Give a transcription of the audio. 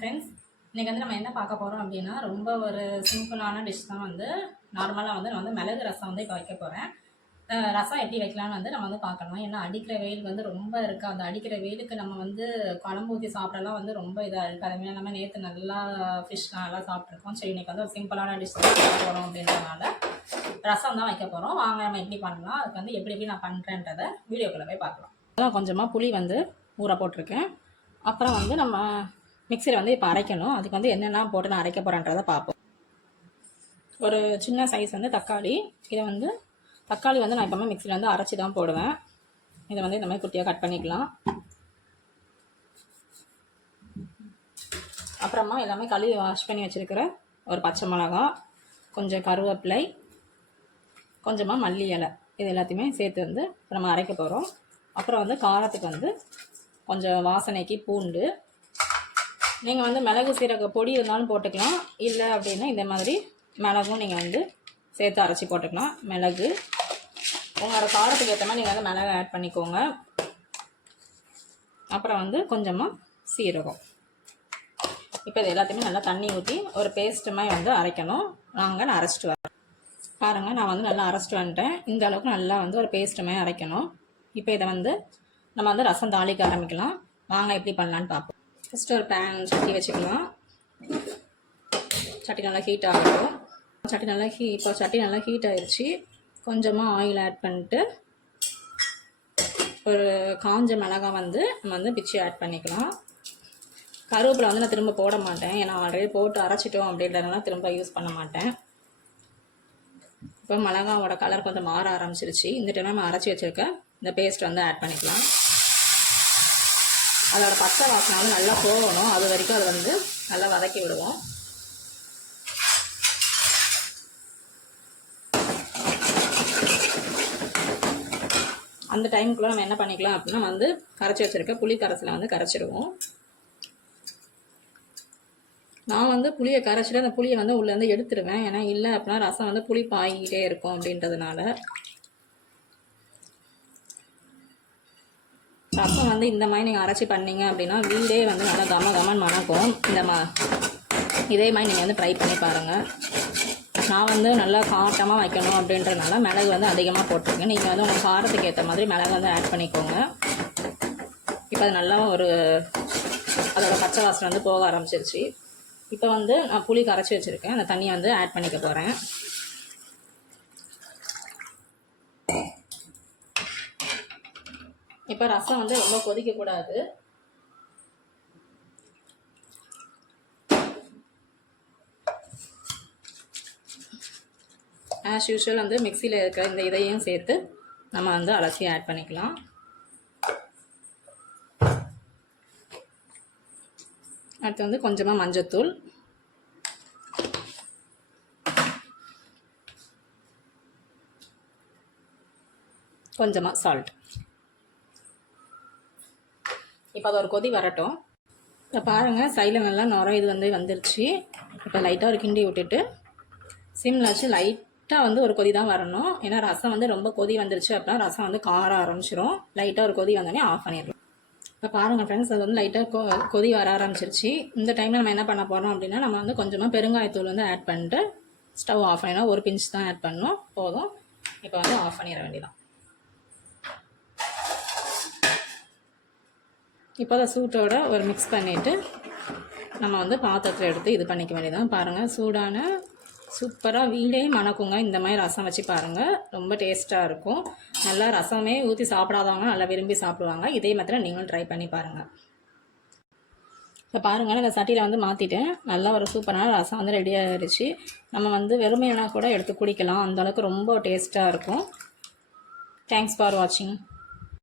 Friends இன்றைக்கு வந்து நம்ம என்ன பார்க்க போகிறோம் அப்படின்னா ரொம்ப ஒரு சிம்பிளான டிஷ் தான் வந்து நார்மலாக வந்து நான் வந்து மிளகு ரசம் வந்து இப்போ வைக்க போகிறேன் ரசம் எப்படி வைக்கலாம்னு வந்து நம்ம வந்து பார்க்கணும் ஏன்னா அடிக்கிற வெயில் வந்து ரொம்ப இருக்குது அந்த அடிக்கிற வெயிலுக்கு நம்ம வந்து குழம்பு ஊற்றி சாப்பிடலாம் வந்து ரொம்ப இதாக இருக்குது அதுமாதிரி நம்ம நேற்று நல்லா ஃபிஷ்லாம் நல்லா சாப்பிட்ருக்கோம் சரி இன்றைக்கி வந்து ஒரு சிம்பிளான டிஷ் தான் வைக்க போகிறோம் அப்படின்றதுனால ரசம் தான் வைக்க போகிறோம் வாங்க நம்ம எப்படி பண்ணலாம்? அதுக்கு வந்து எப்படி எப்படி நான் பண்ணுறேன்றதை வீடியோக்குள்ளே போய் பார்க்கலாம். அதான் கொஞ்சமாக புளி வந்து ஊற போட்டிருக்கேன். அப்புறம் வந்து நம்ம மிக்சியில் வந்து இப்போ அரைக்கணும். அதுக்கு வந்து என்னென்ன போட்டு நான் அரைக்க போகிறேன்றதை பார்ப்போம். ஒரு சின்ன சைஸ் வந்து தக்காளி. இதை வந்து தக்காளி வந்து நான் எப்போவுமே மிக்சியில் வந்து அரைச்சி தான் போடுவேன். இதை வந்து இந்த மாதிரி குட்டியாக கட் பண்ணிக்கலாம். அப்புறமா எல்லாமே கழுவி வாஷ் பண்ணி வச்சுருக்கிற ஒரு பச்சை மிளகா கொஞ்சம் கருவேப்பிலை கொஞ்சமாக மல்லி இலை. இது எல்லாத்தையுமே சேர்த்து வந்து நம்ம அரைக்க போகிறோம் அப்புறம் வந்து காரத்துக்கு வந்து கொஞ்சம் வாசனைக்கு பூண்டு நீங்கள் வந்து மிளகு சீரக பொடி இருந்தாலும் போட்டுக்கலாம். இல்லை அப்படின்னா இந்த மாதிரி மிளகும் நீங்கள் வந்து சேர்த்து அரைச்சி போட்டுக்கலாம். மிளகு. உங்களோட காரத்துக்கு ஏற்ற மாதிரி நீங்கள் வந்து மிளகு ஆட் பண்ணிக்கோங்க. அப்புறம் வந்து கொஞ்சமாக சீரகம். இப்போ இது எல்லாத்தையுமே நல்லா தண்ணி ஊற்றி ஒரு பேஸ்ட்டு மாதிரி வந்து அரைக்கணும். நாங்கள் நான் அரைச்சிட்டு வரேன். பாருங்கள் நான் வந்து நல்லா அரைச்சிட்டு வந்துட்டேன். இந்த அளவுக்கு நல்லா வந்து ஒரு பேஸ்ட்டு மாதிரி அரைக்கணும். இப்போ இதை வந்து நம்ம வந்து ரசம் தாளிக்க ஆரம்பிக்கலாம். வாங்க எப்படி பண்ணலான்னு பார்ப்போம் ஃபஸ்ட்டு ஒரு பேன் சட்டி வச்சுக்கலாம் சட்டி நல்லா ஹீட் ஆகட்டும். சட்டி நல்லா ஹீ இப்போ சட்டி நல்லா ஹீட் ஆயிடுச்சு கொஞ்சமாக ஆயில் ஆட் பண்ணிட்டு ஒரு காஞ்ச மிளகாய் வந்து நம்ம வந்து பிச்சு ஆட் பண்ணிக்கலாம். கருவேப்பிலை வந்து நான் திரும்ப போட மாட்டேன். ஏன்னா ஆல்ரெடி போட்டு அரைச்சிட்டோம் அப்படின்றதுனால திரும்ப யூஸ் பண்ண மாட்டேன். இப்போ மிளகாவோட கலர் கொஞ்சம் மாற ஆரம்பிச்சிருச்சு. இந்த டைம் நம்ம அரைச்சி வச்சுருக்க இந்த பேஸ்ட் வந்து ஆட் பண்ணிக்கலாம். அதோட பச்சை வாசனை வந்து நல்லா போகணும். அது வரைக்கும் அதை வந்து நல்லா வதக்கி விடுவோம். அந்த டைமுக்குள்ளே நம்ம என்ன பண்ணிக்கலாம் அப்படின்னா வந்து கரைச்சி வச்சுருக்க புளி கரைசலை வந்து கரைச்சிடுவோம். நான் வந்து புளியை கரைச்சிட்டு அந்த புளியை வந்து உள்ளேருந்து எடுத்துருவேன். ஏன்னா இல்லை அப்படின்னா ரசம் வந்து புளி பாயிக்கிட்டே இருக்கும் அப்படின்றதுனால. அப்போ வந்து இந்த மாதிரி நீங்கள் அரைச்சி பண்ணீங்க அப்படின்னா வீடே வந்து நல்லா கம கமன் மணக்கும். இந்த மா இதே மாதிரி நீங்கள் வந்து ட்ரை பண்ணி பாருங்கள் நான் வந்து நல்லா காட்டமாக வைக்கணும் அப்படின்றனால மிளகு வந்து அதிகமாக போட்டிருக்கேன். நீங்கள் வந்து உங்கள் காரத்துக்கு ஏற்ற மாதிரி மிளகு வந்து ஆட் பண்ணிக்கோங்க. இப்போ அது நல்லா ஒரு அதோட பச்சை வாசனை வந்து போக ஆரம்பிச்சிருச்சு. இப்போ வந்து நான் புளி கரைச்சி வச்சுருக்கேன். அந்த தண்ணியை வந்து ஆட் பண்ணிக்க போகிறேன் இப்போ ரசம் வந்து ரொம்ப கொதிக்கக்கூடாது ஆஸ் யூஷுவல் வந்து மிக்சியில் இருக்கிற இந்த இதையும் சேர்த்து நம்ம வந்து அலசி ஆட் பண்ணிக்கலாம். அடுத்து வந்து கொஞ்சமாக மஞ்சத்தூள். கொஞ்சமாக சால்ட் இப்போ அது ஒரு கொதி வரட்டும். இப்போ பாருங்கள் சைடில் நல்லா நுரம் இது வந்து வந்துருச்சு. இப்போ லைட்டாக ஒரு கிண்டி விட்டுட்டு சிம்மில் வச்சு லைட்டாக வந்து ஒரு கொதி தான் வரணும். ஏன்னா ரசம் வந்து ரொம்ப கொதி வந்துருச்சு அப்படின்னா ரசம் வந்து கார ஆரம்பிச்சிரும். லைட்டாக ஒரு கொதி வந்தோடனே ஆஃப் பண்ணிடலாம். இப்போ பாருங்கள் ஃப்ரெண்ட்ஸ் அது வந்து லைட்டாக கொ கொதி வர ஆரம்பிச்சிருச்சு. இந்த டைமில் நம்ம என்ன பண்ண போகிறோம் அப்படின்னா நம்ம வந்து கொஞ்சமாக பெருங்காயத்தூள் வந்து ஆட் பண்ணிட்டு ஸ்டவ் ஆஃப் பண்ணிடணும் ஒரு பிஞ்ச் தான் ஆட் பண்ணணும் போதும். இப்போ வந்து ஆஃப் பண்ணிட வேண்டியதான் இப்போ அதை சூட்டோட ஒரு மிக்ஸ் பண்ணிவிட்டு நம்ம வந்து பாத்திரத்தில் எடுத்து இது பண்ணிக்க வேண்டியதான் பாருங்கள் சூடான சூப்பராக வீடே மணக்குங்க. இந்த மாதிரி ரசம் வச்சு பாருங்கள் ரொம்ப டேஸ்ட்டாக இருக்கும். நல்லா ரசமே ஊற்றி சாப்பிடாதவங்க நல்லா விரும்பி சாப்பிடுவாங்க. இதே மாதிரி நீங்களும் ட்ரை பண்ணி பாருங்கள் இப்போ பாருங்கள் நான் சட்டியில் வந்து மாற்றிட்டேன் நல்லா ஒரு சூப்பரான ரசம் வந்து ரெடி ஆகிடுச்சு நம்ம வந்து வெறுமையான கூட எடுத்து குடிக்கலாம். அந்தளவுக்கு ரொம்ப டேஸ்ட்டாக இருக்கும். தேங்க்ஸ் ஃபார் வாட்சிங்